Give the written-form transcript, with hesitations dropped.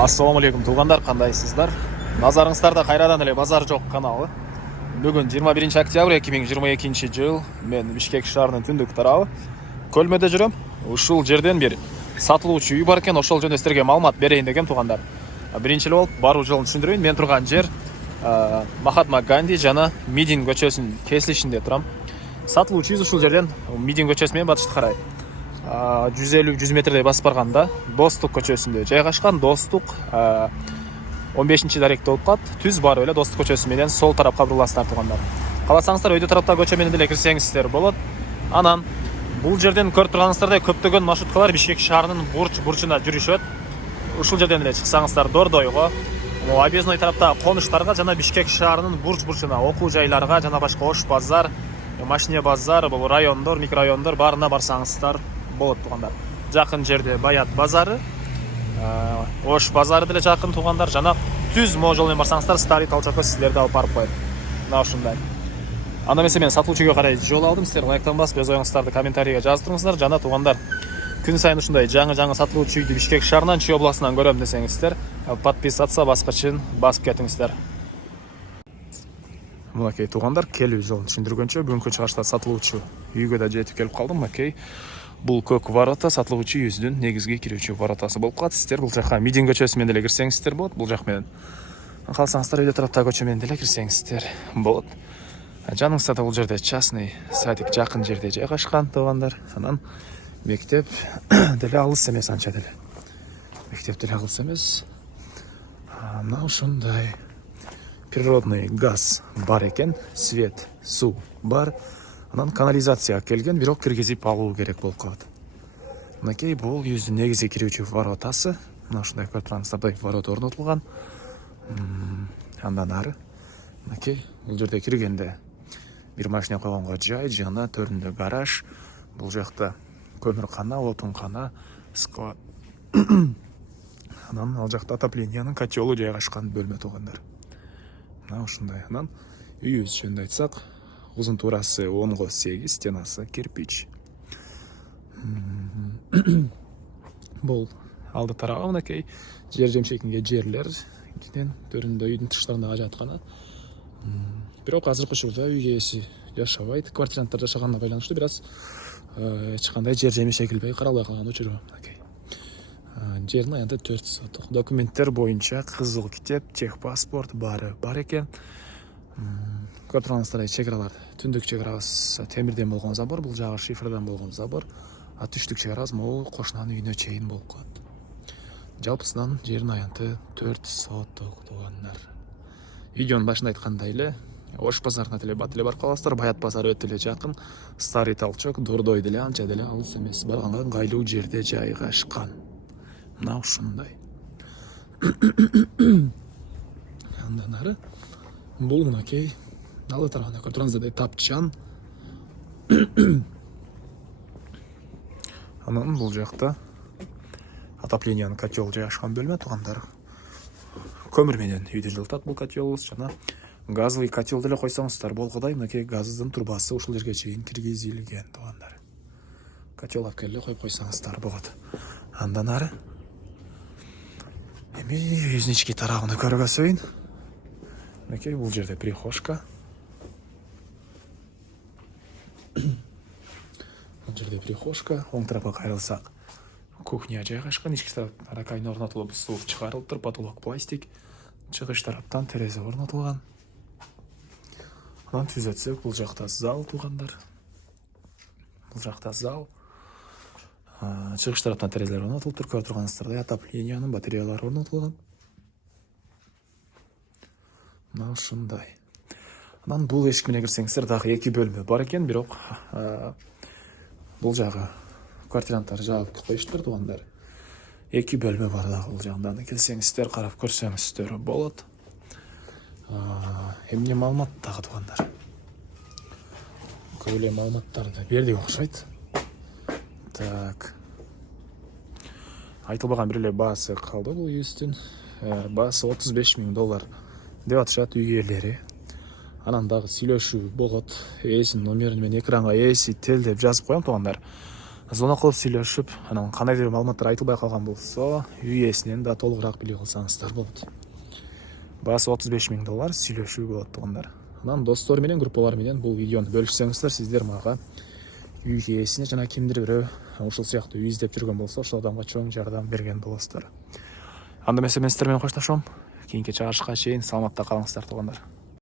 Ассалаумағалейкум туғандар, қандайсыздар? Назарыңыздарда қайрадан эле базар жоқ каналы. Бүгін 21 октябрь 2022 жыл. Мен Бишкек шаарынын түндүк тарабы Көлмөдө жүрөм. Ушул жерден бир сатылуучу үй бар экен, ошол жөнүндө силерге маалымат берейин дегем туғандар. Биринчи эле болуп баруу жолун түшүндүрөйүн. Мен турган жер Махатма Ганди жана Мидин көчөсүнүн кесилишинде турам. Сатылуучу үй ушул жерден Мидин көчөсү менен батышты карай 150-100 метрдей басып барганда Достук көчөсүндө жайгашкан. Достук 15-чи даректе болуп калат. Түз барып эле Достук көчөсү менен сол тарапка буруласыздар тугандар. Кааласаңыздар өйдө тараптагы көчө менен деле кирсеңиздер болот. Анан бул жерден көрүп турганыңыздардай көптөгөн маршруткалар Бишкек шаарынын бурчуна жүрүшөт. Ушул жерден эле чыксаңыздар Дордойго, Объездной тараптагы конуштарга жана Бишкек шаарынын бурчуна, окуу жайларга жана башка Ош базар, Машине базар, бул райондор, микрорайондор баарына барсаңыздар болот тугандар. Жакын жерде Баят базары, Ош базары деле жакын тугандар, жана түз могу жол менен барсаңыздар Старый Толчокко сиздерди алып барып коет. Мына ушундай. Анда эмесе мен сатылуучуга карай жол алдым. Сиздер лайктан басып, өз оюңуздарды комментарийге жаздырыңыздар. Жана тугандар, күн сайын ушундай жаңы сатылуучу үйдү Бишкек шаарынан, Чүй областынан көрөм десеңиздер, подписаться баскычын басып кетиңиздер. Мынакей тугандар, келүү жолун түшүндүргөнчө бүгүнкү чыгышта сатылуучу үйгө да жетип келип калдым. Мынакей бул көк ворота сатылуучу үйүбүздүн негизги кирүүчү воротасы болуп калат. Сиздер бул жака Мидин көчөсү менен деле кирсеңиздер болот. Бул жак менен калсаңыздар өйдө тараптагы көчө менен деле кирсеңиздер болот. Жаныңызда да бул жерде частный садик жакын жерде жайгашкан тугандар. Анан мектеп деле алыс эмес, анча деле. Мектеп деле алыс эмес. Мына ушундай природный газ бар экен, свет, суу бар. Анан канализация келген, бирок киргизип алуу керек болуп калат. Мынакей бул үйүбүздүн негизги кирүүчү воротасы. Мына ушундай көрүп турганыңыздардай ворота орнотулган. Андан ары мынакей бул жерде киргенде бир машина койгонго жай, жана төрүндө гараж. Бул жакта көмүркана, отункана, склад. Анан ал жакта отоплениянын котелу жайгашкан бөлмө тугандар. Мына ушундай. Анан үйүбүз жөнүндө айтсак, узун туурасы 10-8, стенасы кирпич. Бул алды тарабы мынакей жер жемшегинге жерлер, төрүндө үйдүн тыштарында жатканы. Бирок азыркы учурда үй ээси жашабайт, квартиранттар жашаганына байланыштуу бир аз эч кандай жер жемиш эгилбей каралбай калган учуру. Жердин аянты 4 соток. Документтер боюнча кызыл китеп, техпаспорт баары бар экен. Көрүп турганыңыздардай чек аралар, түндүк чек арабыз темирден болгон забор, бул жагы шифрдан болгон забор. Түштүк чек арабыз могу кошунанын үйүнө чейин болуп калат. Жалпысынан жердин аянты 4 соток тугандар. Видеонун башында айткандай эле, Ош базарына деле бат эле барып каласыздар. Баят базары өтө эле жакын. Старый Толчок, Дордой деле анча деле алыс эмес. Барганга ыңгайлуу жерде жайгашкан. Мына ушундай. Андан ары бул мынакей алды тарабында көрүп турганыңыздай тапчан. Анан бул жакта отоплениянын котел жайгашкан бөлмө тугандар. Көмүр менен үйдү жылытат бул котелубуз, жана газовый котел деле койсоңуздар болгодай мынакей газдын трубасы ушул жерге чейин киргизилген тугандар. Котел алып келип коюп койсоңуздар болот. Андан ары эми үйүбүздүн ички тарабын көргөзөйүн. Мынакей бул жерде прихожка. Бул жерде прихожка, оң тарапка кайрылсак кухня жайгашкан. Ички тарапта ракайна орнотулуп, суу чыгарылыптыр, потолок пластик. Чыгыш тараптан терезе орнотулган. Анан түз өтсөк, бул жакта зал тугандар. Бул жакта зал. Чыгыш тараптан терезелер орнотулуптур. Көрүп турганыңыздардай отоплениянын батареялары орнотулган. Мына ушундай. Анан бул эшик менен кирсеңиздер дагы 2 бөлмө бар экен, бирок бул жагы квартиранттар жаап коюштур тугандар. 2 бөлмө бар дагы бул жагында. Келсеңиздер карап көрсөңүздөр болот. Эмне маалымат дагы тугандар. Көп эле маалыматтарды бердик окшойт. Так. Айтылбаган бир эле баасы калды бул үйүбүздүн. Баасы $35,000 деп атышат үй ээлери. Анан дагы сүйлөшүү болот. Ээсинин номерин мен экранга ээси тел деп жазып коем тугандар. звонок кылып сүйлөшүп, анан кандайдыр бир маалыматтар айтылбай калган болсо, үй ээсинен да толугураак билип алсаңыздар болот. Баасы $35,000 сүйлөшүү болот тугандар. Анан достор менен, группалар менен бул видеону бөлүшсөңүздөр, сиздер мага үй ээсине жана кимдир бирөө ушул сыяктуу үй издеп жүргөн болсо, ошол адамга чоң жардам берген болосуздар. Анда эмесе мен сиздер менен коштошом. Кийинки чыгарышка чейин саламатта калыңыздар тугандар.